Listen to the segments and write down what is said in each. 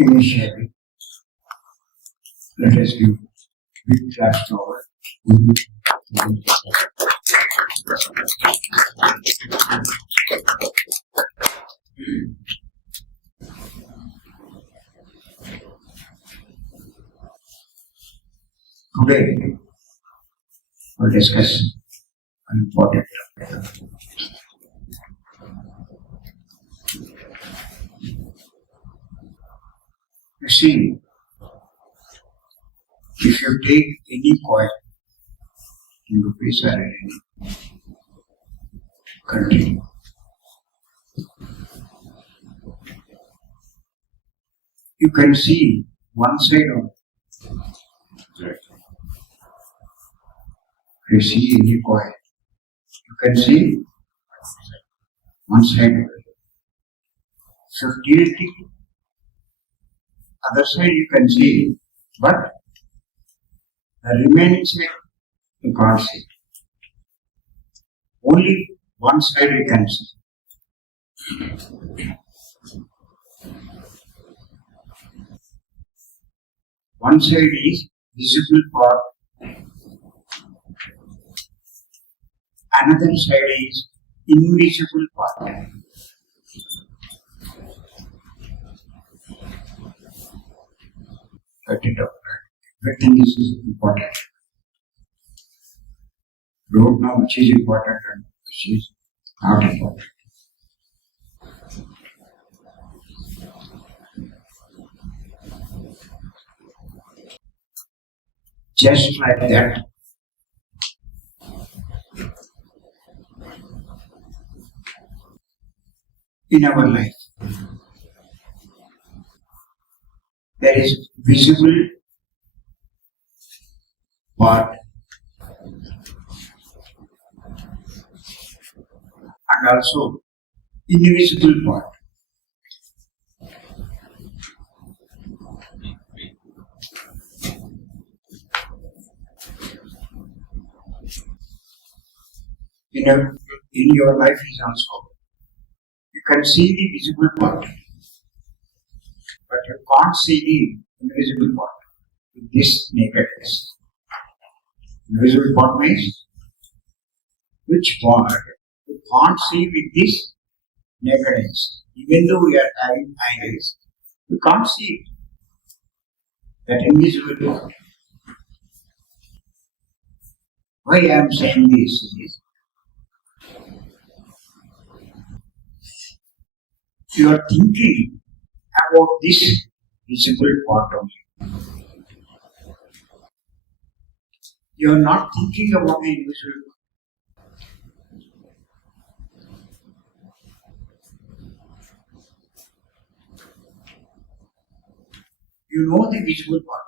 Initially, let us give big claps to our Guru. Today, we'll discuss an important topic. You see, if you take any coin in rupees or any country, you can see one side of it. If you see any coin, you can see one side of it. So tilt it, other side you can see, but the remaining side you can't see. Only one side you can see. One side is visible part, another side is invisible part. Cut it up. Everything is important. Don't know which is important and which is not important. Just like that, in our life, there is visible part and also invisible part. In your life is also, you can see the visible part, but you can't see the invisible part with this nakedness. Invisible part means which part you can't see with this nakedness. Even though we are having eyes, we can't see it. That invisible part. Why I am saying this is, you are thinking about this visible part only. You are not thinking about the invisible part. You know the visible part,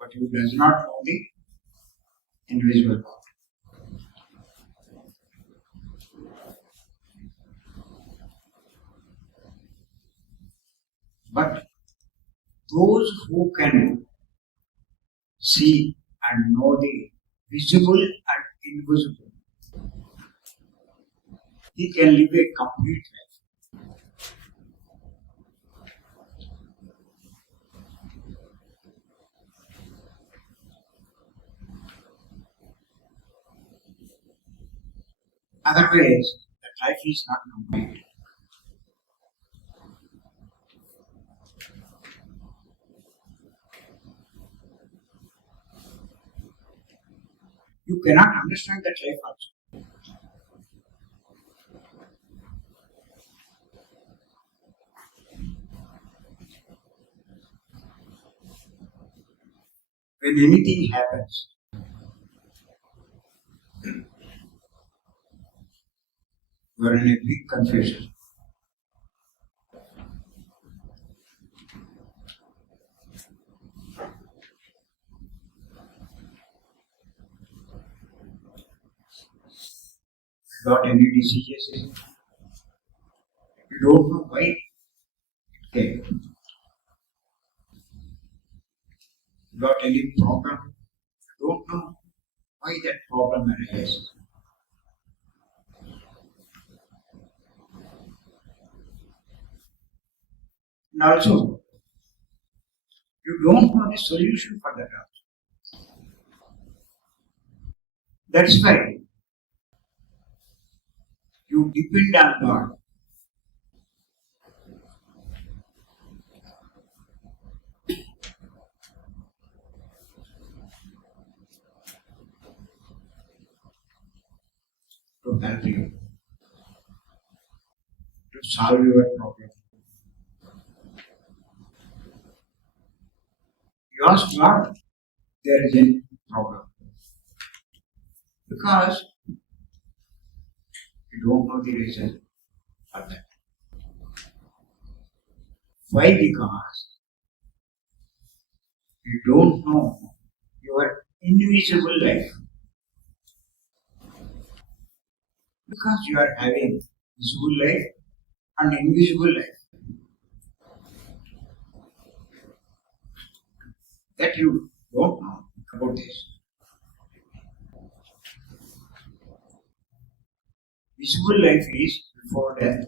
but you does not know the invisible part. But those who can see and know the visible and invisible, he can live a complete life. Otherwise, the life is not complete. You cannot understand that life also. When anything happens, you are in a big confusion. Got any diseases? You don't know why it came. Got any problem? You don't know why that problem arises. And also, You don't know the solution for that also. That's why you depend on God. To help you, to solve your problem. You ask God, there is a problem. Because you don't know the reason for that. Why? Because you don't know your invisible life. Because you are having visible life and invisible life. That you don't know about this. Visible life is before death.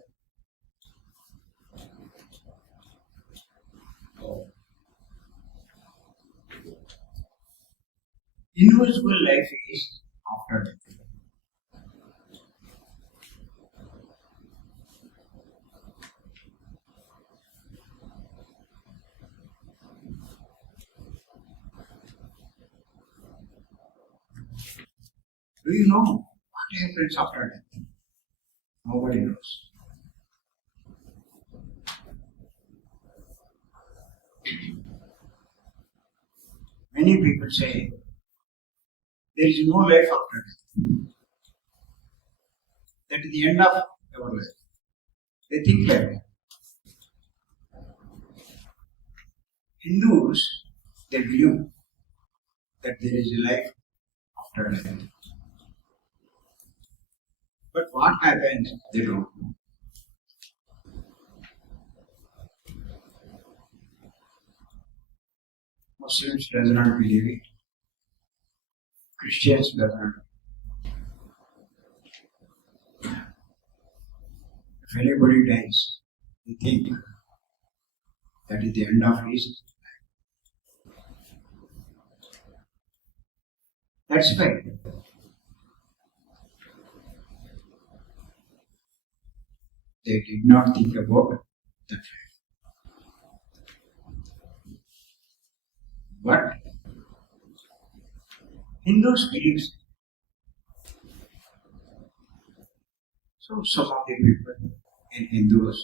Invisible life is after death. Do you know what happens after death? Nobody knows. Many people say there is no life after death. That is the end of our life. They think like that. Hindus, they believe that there is a life after death. But what happens, they don't know. Muslims does not believe it. Christians does not. If anybody dies, they think that is the end of his life. That's why they did not think about that life. But Hindus believe. So some of the people in Hindus,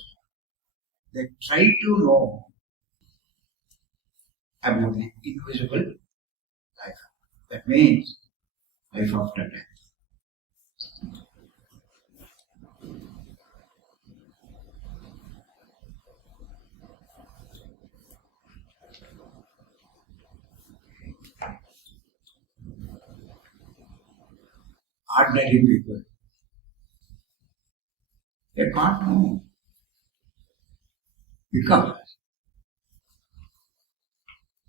they try to know about the invisible life. That means life after death. Ordinary people, they can't know because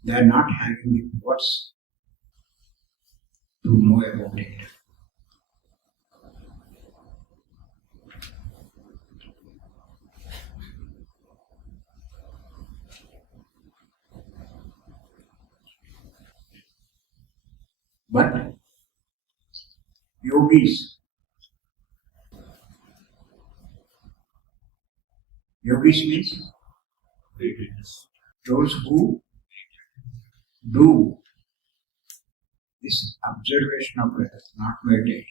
they are not having the words to know about it. But yogis means those who do this observation of breath, not meditate.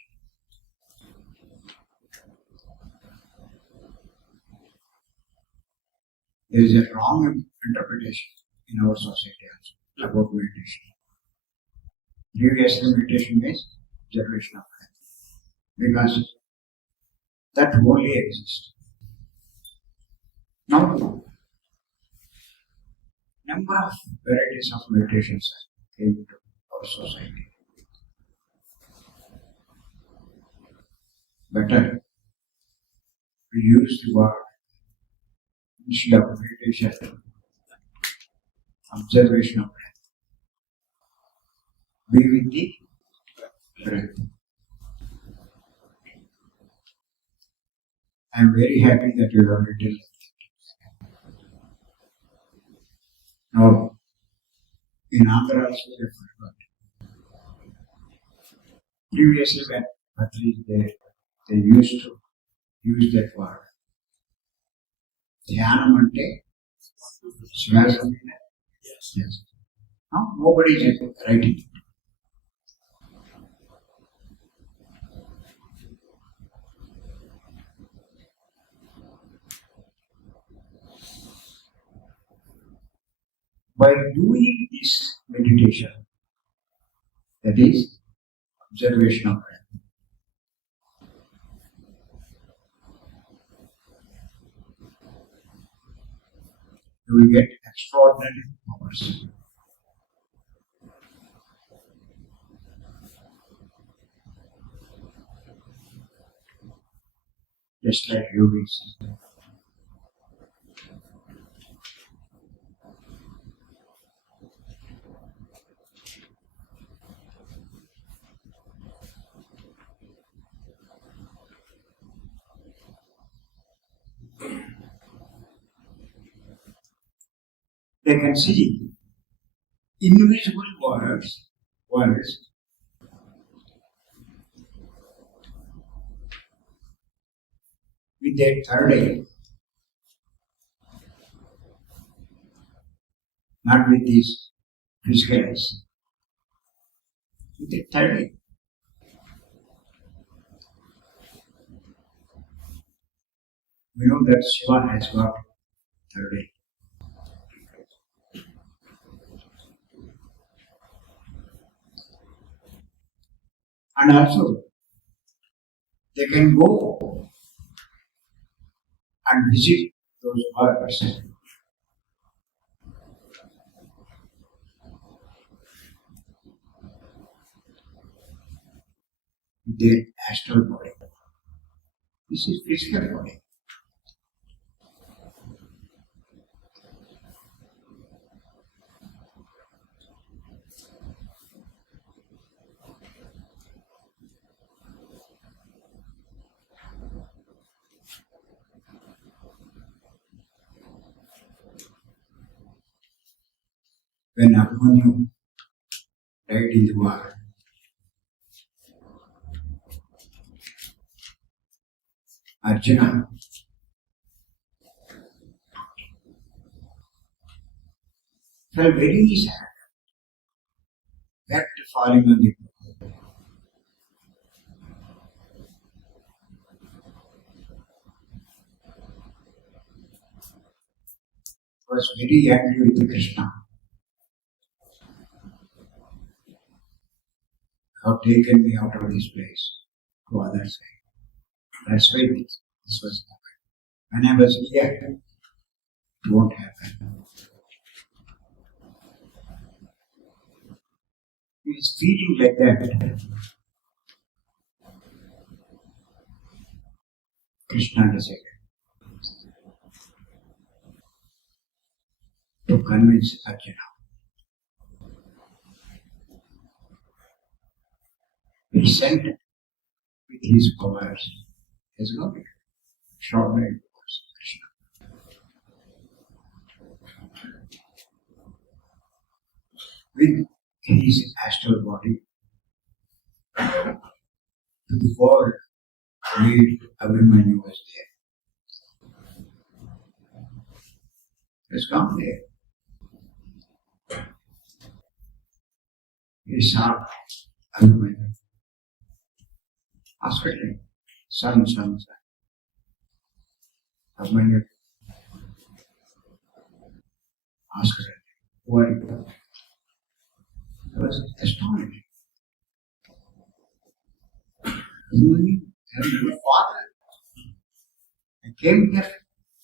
There is a wrong interpretation in our society also about meditation. Previously, meditation means observation of breath because that only exists. Now, number of varieties of meditations came into our society. Better we use the word instead of meditation, observation of breath. Be with the breath. I am very happy that you have written. Now, In Andhra also they forgot. Previously when Bhatri is there, they used to use that word. Dhyanam ante Shivasam. Yes. Now nobody is writing it. By doing this meditation, that is observation of breath, you will get extraordinary powers. Just like yogis. They can see invisible worlds with their third eye, not with these physical eyes, with their third eye. We know that Shiva has got third eye. And also, they can go and visit those worlds with their astral body. This is physical body. When Abhimanyu died in the war, Arjuna felt very sad, wept falling on the ground. Was very angry with Krishna. Have taken me out of this place to other side. That's why this was happened. When I was here, it won't happen. He is feeling like that. Krishna decided to convince Arjuna. He sent with his powers, his glory, extraordinary powers, Krishna. With his astral body to the world where Abhimanyu was there. Has come there. He saw Abhimanyu. Asked him, son. Abhimanyu asked him, who are you? I was astonished. Abhimanyu, I am your father. I came here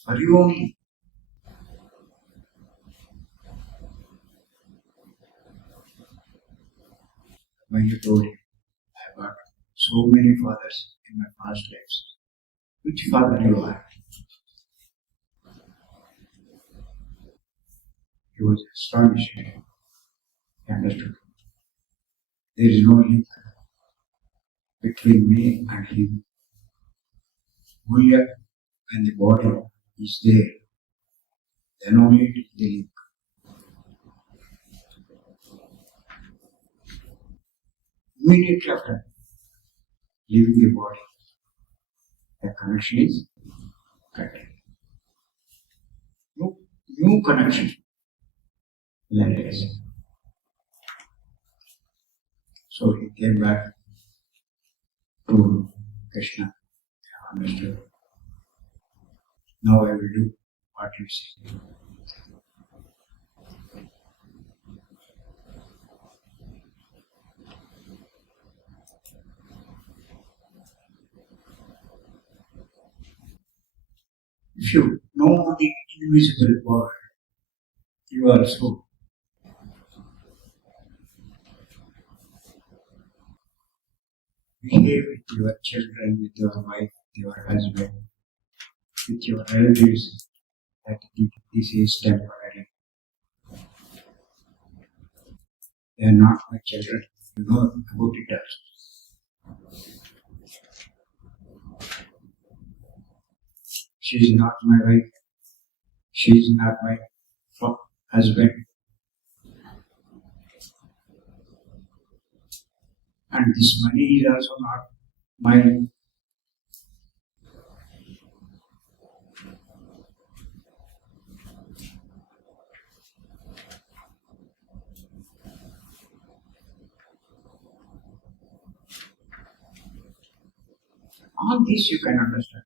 for you only. Abhimanyu told him, I have got so many fathers in my past lives. Which father you are? He was astonished. He understood. There is no link between me and him. Only when the body is there, then only the link. immediately after leaving the body, the connection is cut. New connection will arise. So he came back to Krishna. I understood. Now I will do what you say. If you know the invisible world, you also behave with your children, with your wife, with your husband, with your relatives, that this is temporary. They are not my children. You know about it also. She is not my wife. She is not my husband. And this money is also not mine. All this you can understand.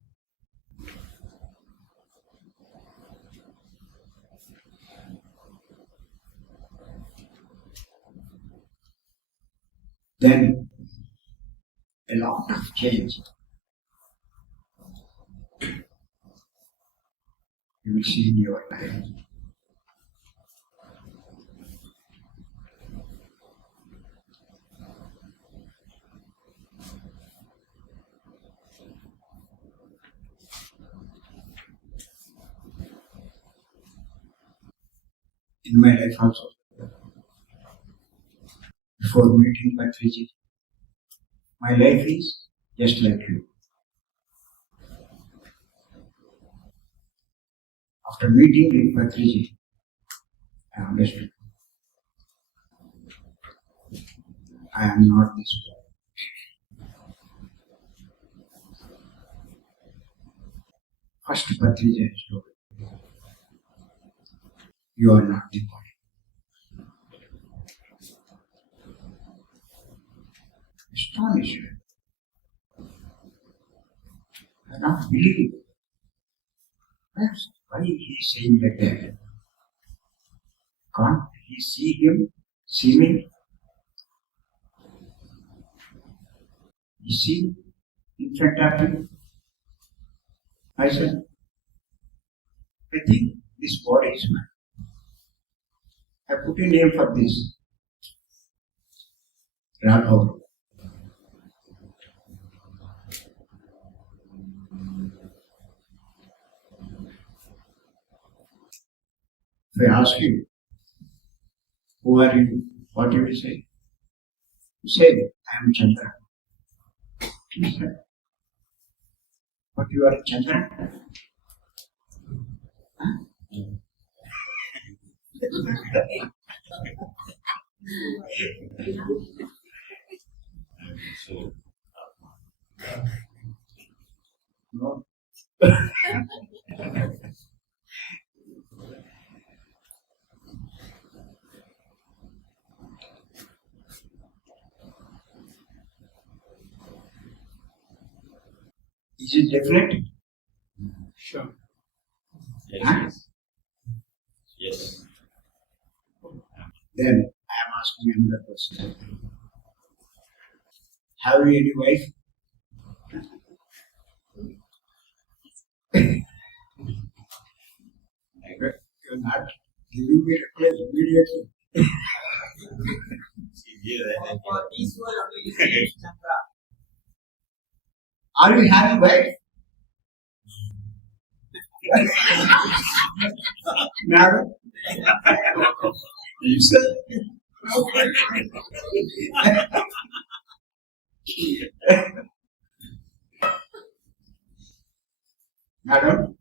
Then a lot of change you will see in your life. In my life also. Before meeting Patriji, my life is just like you. After meeting with Patriji, I understood. I am not this body. First Patriji has told you are not the body. Astonished. I not believe. Why he is saying like that? Can't he see him? See me? You see in front of him? I said, I think this body is mine. I put a name for this. Raghava. If I ask you, who are you? What do you say? You say, I am Chandra. You say, but you are Chandra? Huh? No. Is it definite? Sure. Yes. Huh? Yes. Then I am asking another question. Have you any wife? You are not giving me reply immediately. For this world only you say Chandra. Are you having wife? No. You said. Madam,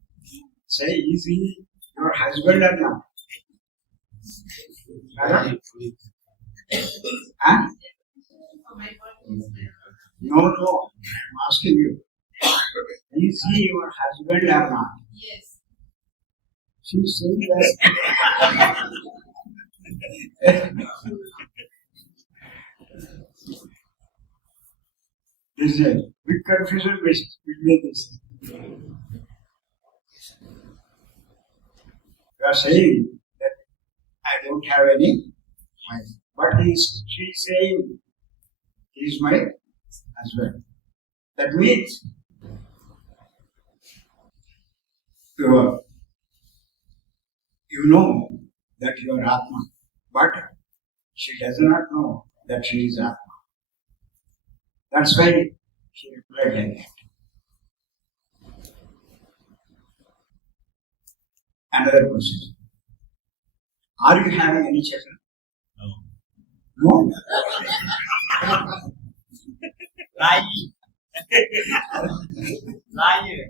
say, is he your husband or not? Madam? Huh? For my point No, I'm asking you. Is he your husband or not? Yes. She said that. There's a big confusion between this. You are saying that I don't have any wife. But she's saying he is my husband. That means you know that you are Atma. But she does not know that she is Atma. That's why she replied like that. Another question. Are you having any children? No. Lie. Liar.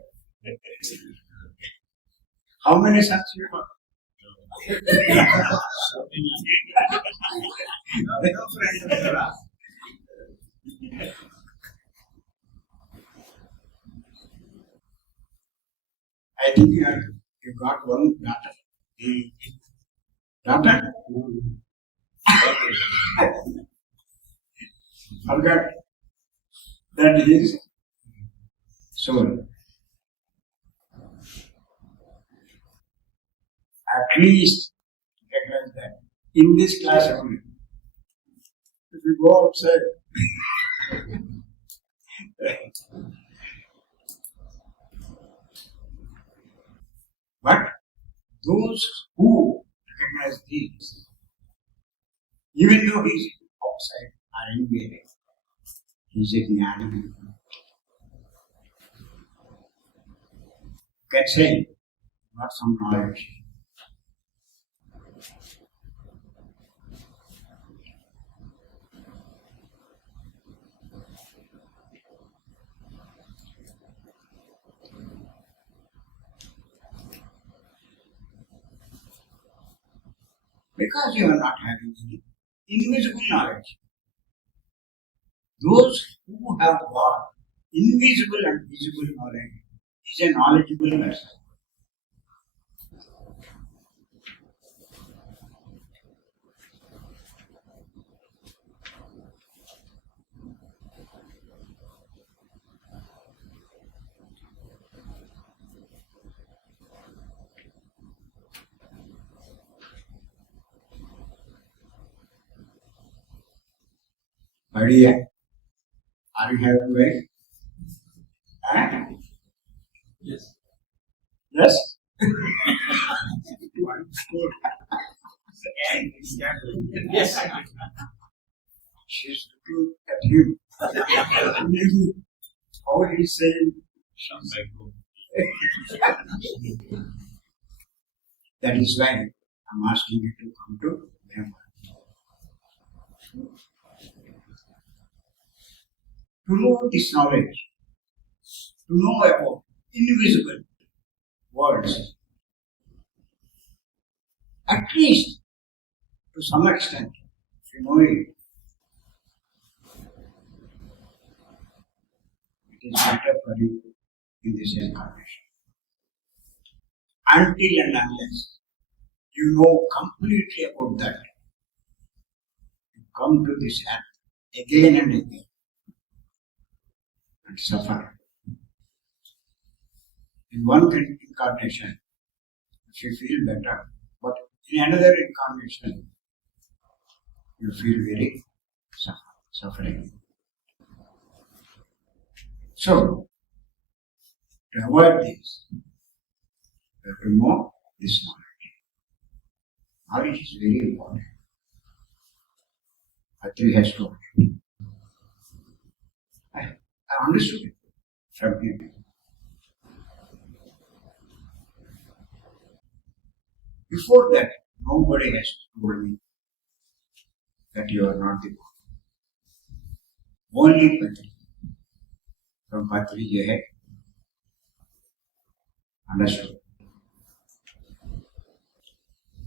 How many sons you have? No friends of Veera. I think you got one daughter. Daughter? Forgot that his soul. At least recognize that in this class only. If you go outside, but those who recognize these, even though he is outside or anywhere, he is a jnani. You can say, got some knowledge. Because you are not having any invisible knowledge. Those who have got invisible and visible knowledge is a knowledgeable person. Idea. Are you having way? Huh? Yes. Yes? Yes. She's looking at him. How he's saying, that is why I'm asking you to come to Myanmar. To know this knowledge, to know about invisible worlds, at least to some extent, if you know it, it is better for you in this incarnation. Until and unless you know completely about that, you come to this earth again and again and suffer. In one incarnation, if you feel better, but in another incarnation, you feel very suffering. So, to avoid this, you have to know this knowledge. Knowledge is very important. Atri has told me. I understood it from him. Before that, nobody has told me that you are not the one. Only Patri. From Patri, you have understood.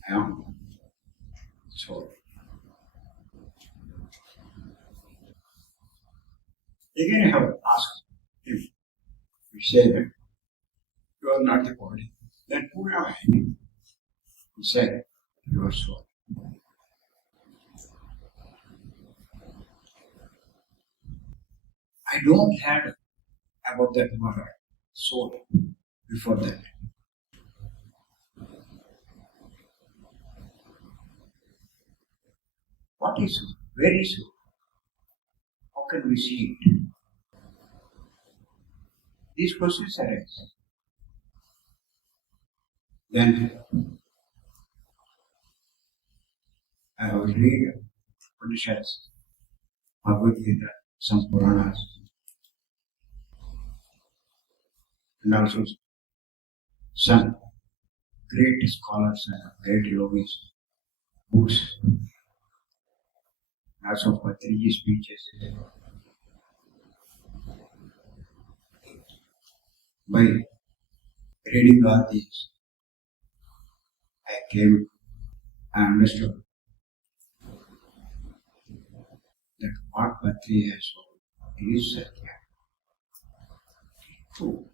I am so. Again, I have asked him, we say that you are not the body. Then who am I? He said, your soul. I don't heard about that word, soul, before that. What is soul? Where is soul? How can we see it? These questions arise. Then I will read Upanishads, Bhagavad Gita, some Puranas, and also some great scholars and great yogis, books, also Patriji speeches. By reading all these, I understood that what Patri has shown is Satya. True.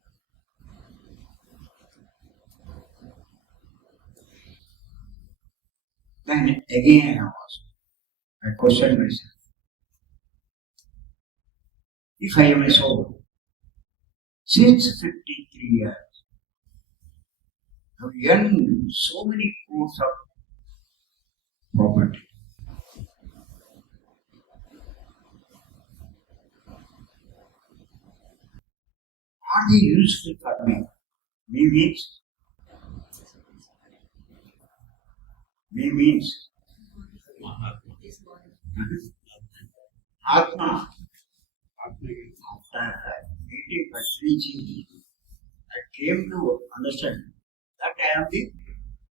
Then again I questioned myself. If I am a soul, since 53 years, I have earned so many crores of property. Are they useful for me? Me means Atma. After meeting Patriji, I came to understand that I am the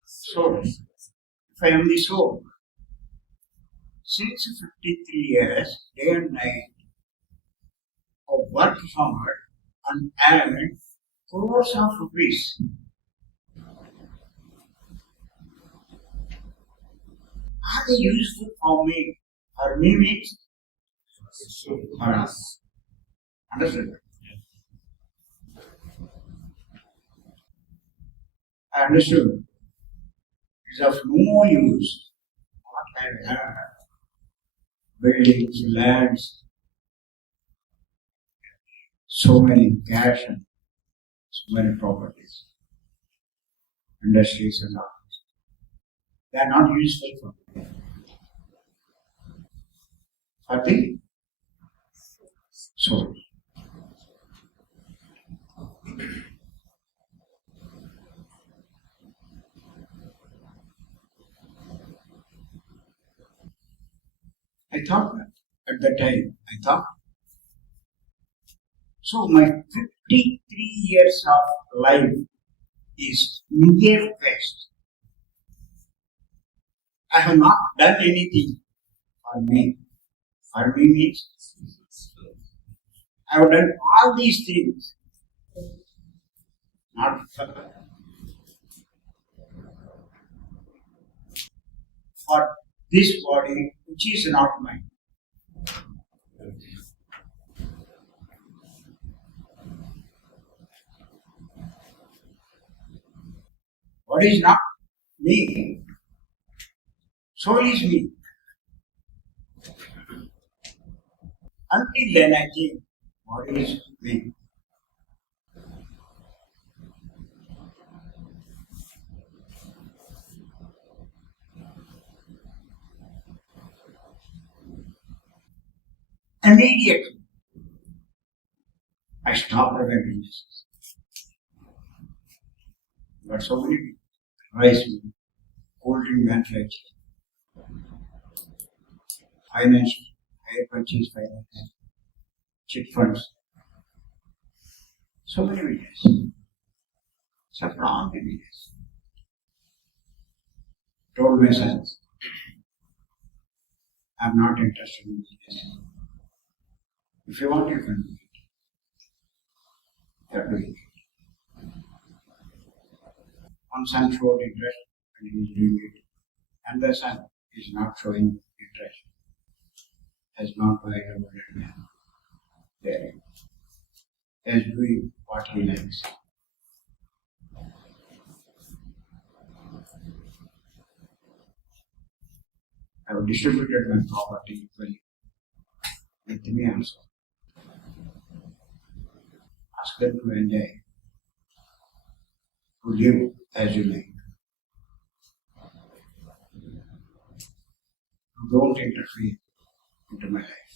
soul. If I am the soul, since 53 years, day and night, of work hard and earned crores of rupees. Are they useful for me? For me means for us. Understand? I understood. It is of no use. What I have buildings, lands, so many cash and so many properties, industries and all. They are not useful for me. For the soul. I thought that at that time, so my 53 years of life is mere waste. I have not done anything for me. For me means I have done all these things, not for this body which is not mine. What is not me? Soul is me. Until then I think what is me? Immediately I stopped remembering this. But so many people, rice mill, cold drink manufacturing, finance, higher purchase finance, chit funds, so many videos, some wrong videos. Told my sons, I'm not interested in this. If you want, you can do it. They're doing it. One son showed interest and he is doing it. And the son is not showing interest. Has not provided a man. there as doing what he likes. I have distributed my property equally with me also. Ask them to enjoy, to live as you like. Don't interfere into my life.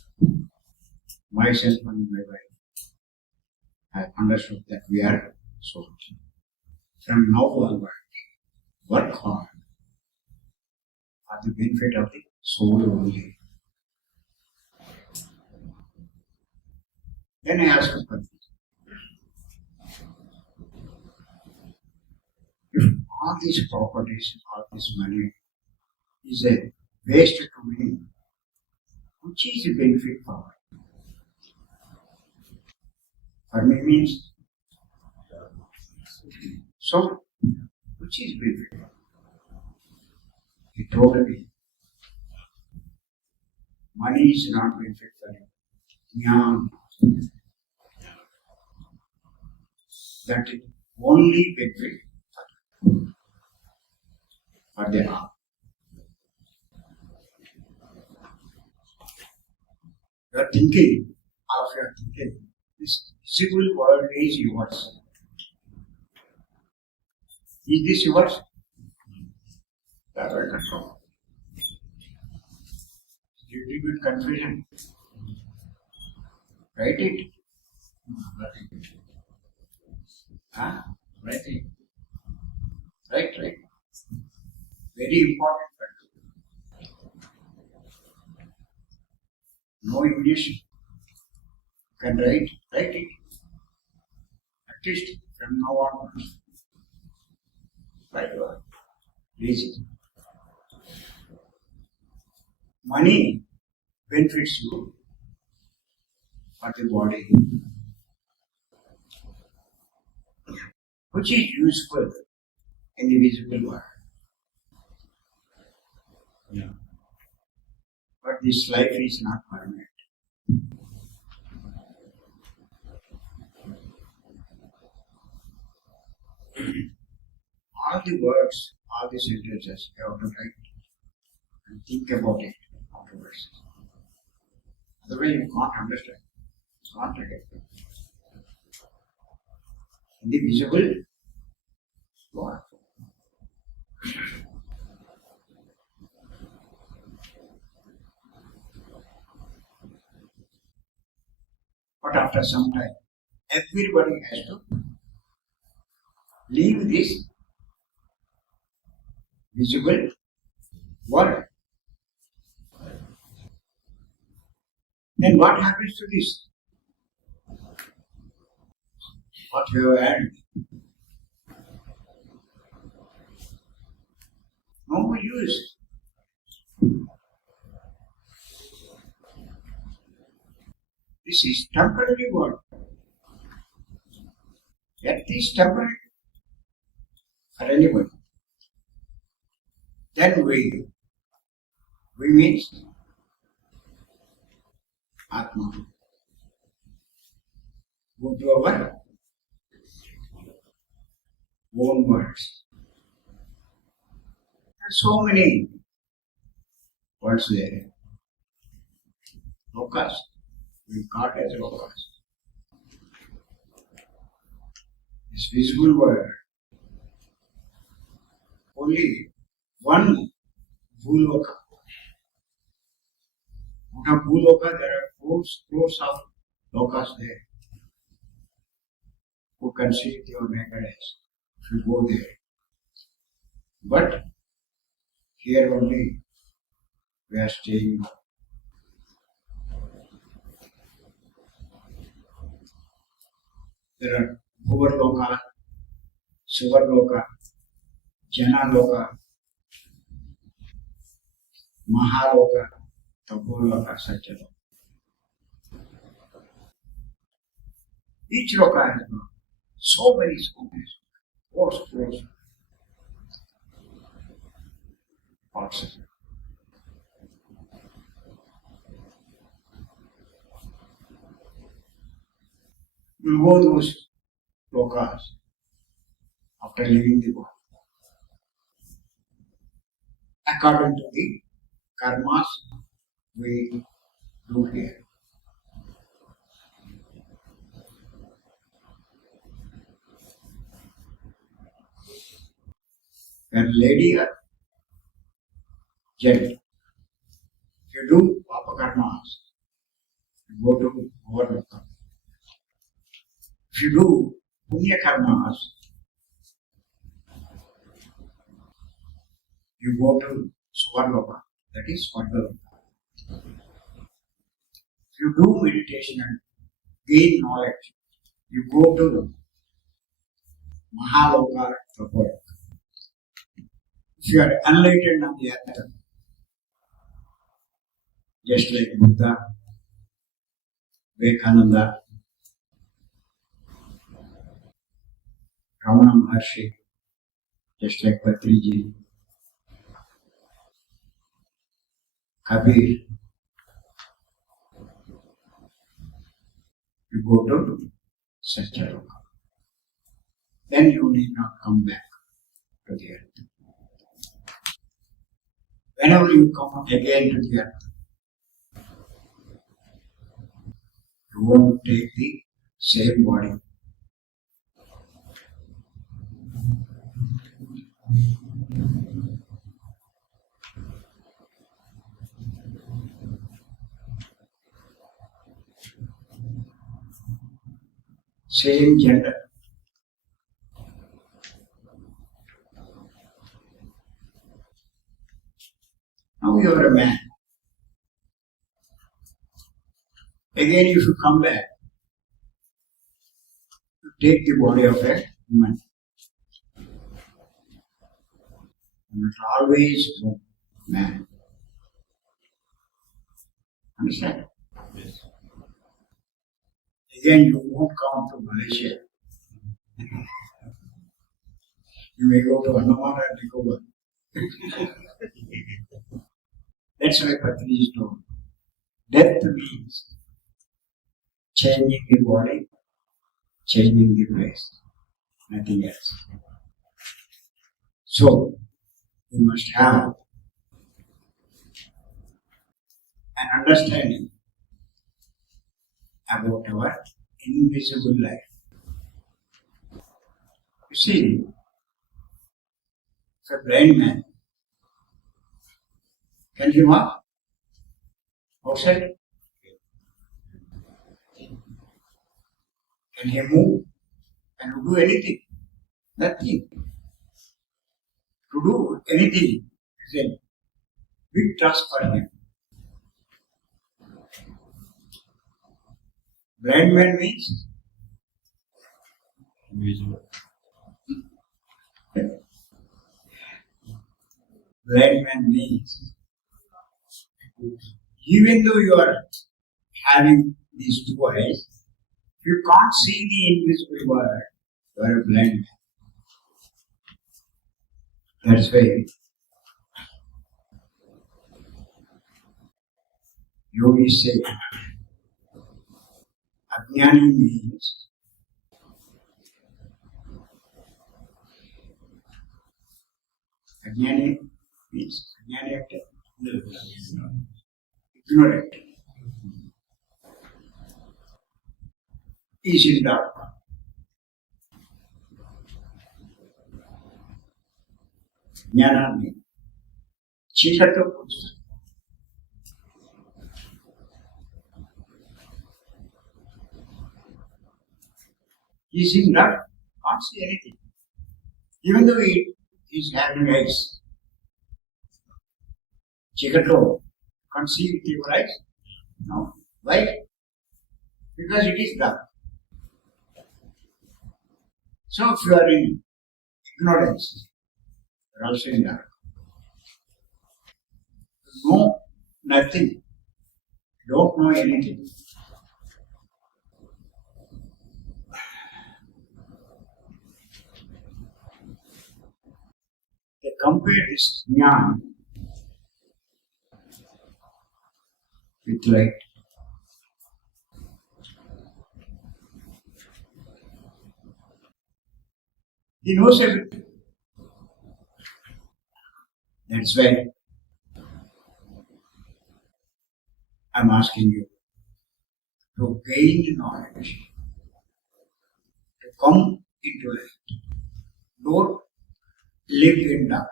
Myself and my wife have understood that we are soul. From now onward, work hard for the benefit of the soul only. Then I asked him, if all these properties, all this money is a waste to me, which is a benefit for me? For me means, so, which is benefit? He told me, money is not benefit for you. Jnana. That is only benefit for the heart. You are thinking, all of you are thinking, this visible world is yours. Is this yours? That I control. Little bit confusion. Write it. Huh? Write it. Right. Very important factor. No English. You can write it. At least from now on. Write your lazy. Money benefits you for the body, which is useful in the visible world. Yeah. But this life is not permanent. All the words, all the sentences, you have to write and think about it afterwards. Otherwise, you can't understand. You can't get it. In the visible world. But after some time, everybody has to leave this visible world. Then what happens to this? What you have earned? No use. This is temporary world. Yet is temporary for anyone. Then we means Atma. Go to our own words. There are so many words there. Lokas. We call it as lokas. This visible world. Only one Bhuloka. Out of Bhuloka, there are 4 crores of lokas there. Who can see with your naked eyes if you go there. But here only we are staying now. There are Bhuvarloka, Suvarloka, Janaloka, Mahaloka, Tapoloka, Satyaloka. Each loka has got so many scores. Also. will go those lokas after leaving the body. According to the karmas we do here. When lady or gent, if you do papa karmas, you go to overloka. If you do punya karmas, you go to Suvarloka, that is Swargaloka. If you do meditation and gain knowledge, you go to Mahaloka, Tapoyaka. If you are enlightened on the earth, just like Buddha, Vivekananda, Ramana Maharshi, just like Patriji, Kabir, you go to Satyaloka. Then you need not come back to the earth. Whenever you come again to the earth, you won't take the same body. Same gender. Now you are a man. Again, if you come back, you take the body of a woman. And it's always man. Understand? Yes. Again, you won't come to Malaysia. You may go to Andaman and Nicobar. That's why Patri is told. Death means changing the body, changing the place, nothing else. So, we must have an understanding about our invisible life. You see, if a blind man, can he walk outside? Can he move? Can he do anything? Nothing. To do anything is a big task for him. Blind man means Visual. blind man means even though you are having these two eyes, if you can't see the invisible world, you are a blind man. That's why yogis say Ajnani means Ajnani means Ajnani actor. Ignorant. Is in dark. జ్ఞానాన్ని చీకటితో పోల్చుతారు. He is in dark, can't see anything. Even though he is having eyes, చీకటిలో can't see with your eyes. No. Why? Because it is dark. So if you are in ignorance, you are also in dark. You know nothing. You don't know anything. They compare this jnana with light. He knows everything. That's why I'm asking you to gain knowledge, to come into light. Don't live in dark.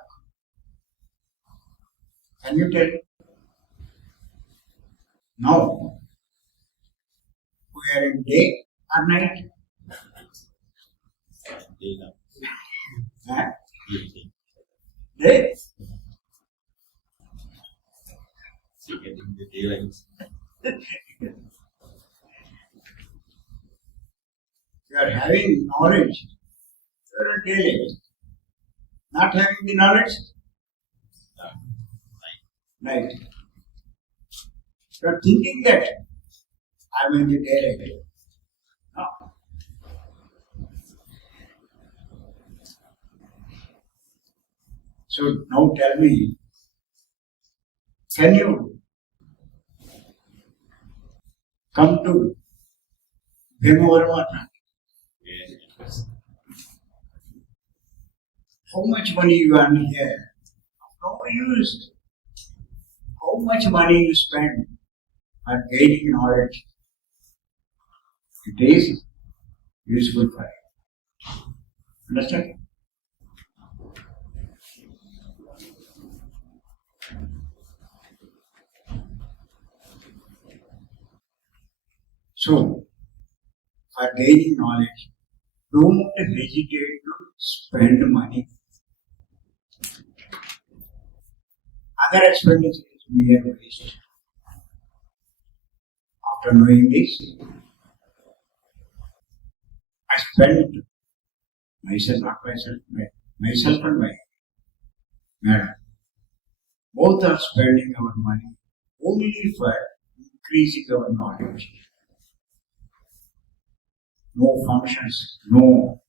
Can you tell? Now, we are in day or night? Day now. Huh? Day. Day? So getting the daylight. You are having knowledge. You are a daylight. Not having the knowledge? Night. You are thinking that I am in the daylight. No. So now tell me, can you come to Bhimavaram? Yes. How much money you earn here? No use. How much money you spend on gaining knowledge? It is useful for you. Understand? So, for gaining knowledge, don't hesitate to spend money. Other expenditures we have waste. After knowing this, I spend myself, not myself, myself and my madam. Both are spending our money only for increasing our knowledge. No functions, no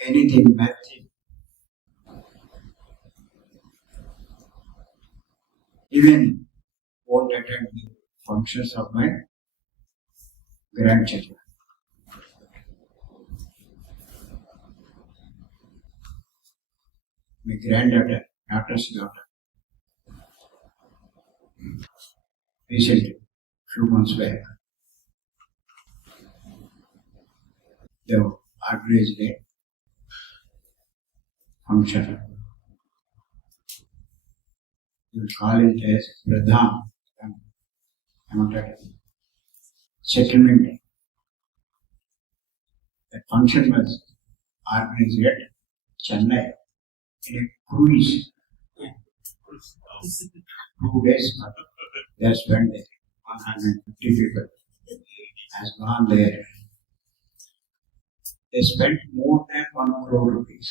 anything, nothing. Even won't attend the functions of my grandchildren. My granddaughter, daughter's daughter. Recently, few months back, they organized a function. You will call it as Pradhan, settlement. That function was organized at Chennai in a cruise. 2 days, they have spent there. 150 people has gone there. They spent more than 1 crore rupees.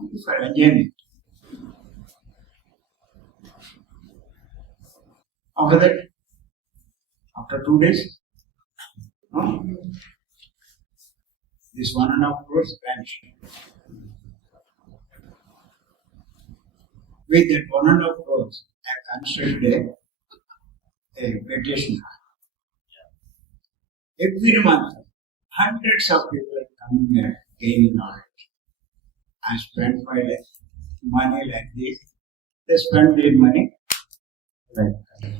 Only for enjoyment. After that, after 2 days, no? This 1.5 crores vanished. With that 1.5 crores, I constructed a meditation hall. Every month, hundreds of people are coming here gaining knowledge. I spend my money like this. They spend their money like that.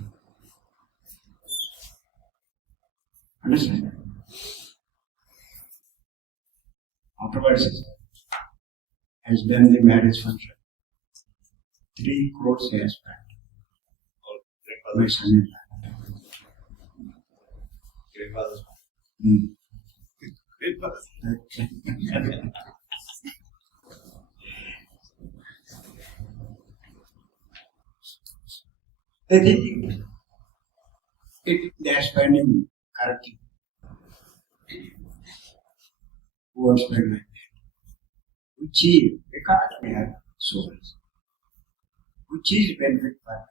Understand? Afterwards, has done the marriage function. 3 crores he has spent. My son-in-law. They think they are spending correctly. Who won't spend like that? Which is, because we have souls. Which is benefit for me.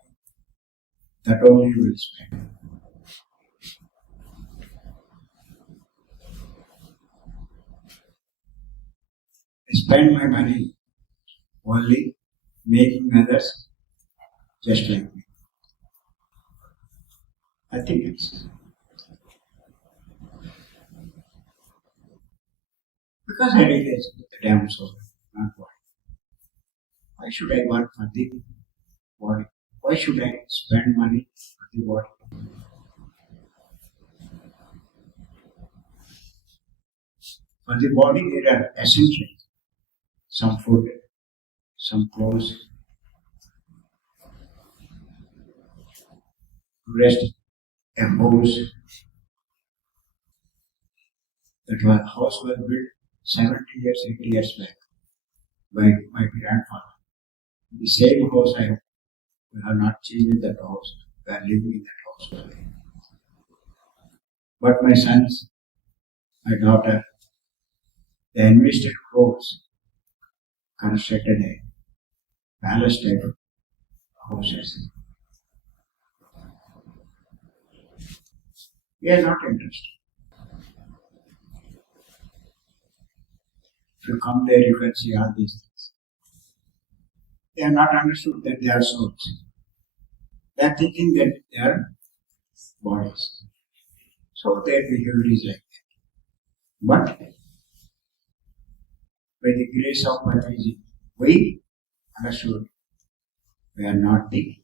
That only you will spend. I spend my money only making others just like me. Nothing else. Because I realized that the damn soul, not body. Why should I work for the body? Why should I spend money for the body? For the body, there are essentials. Some food, some clothes, rest, a house. That house was built 70 years, 80 years back by my grandfather. The same house we have not changed that house. We are living in that house. But my sons, my daughter, they invested crores, constructed a palace type of houses. We are not interested. If you come there, you can see all these things. They are not understood that they are souls. They are thinking that they are bodies. So their behavior is like that. But by the grace of Bhagavan, we understood we are not the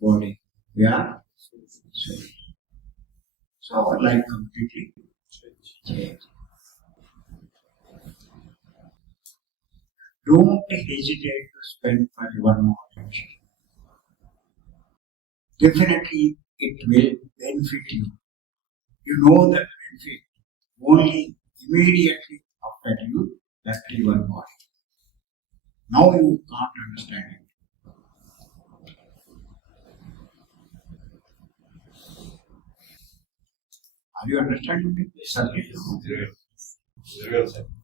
body. We are soul. So our life completely changed. Don't hesitate to spend for your knowledge. Definitely it will benefit you. You know that benefit only immediately after you left your body. Now you can't understand it. Are you understanding me? Yes, sir.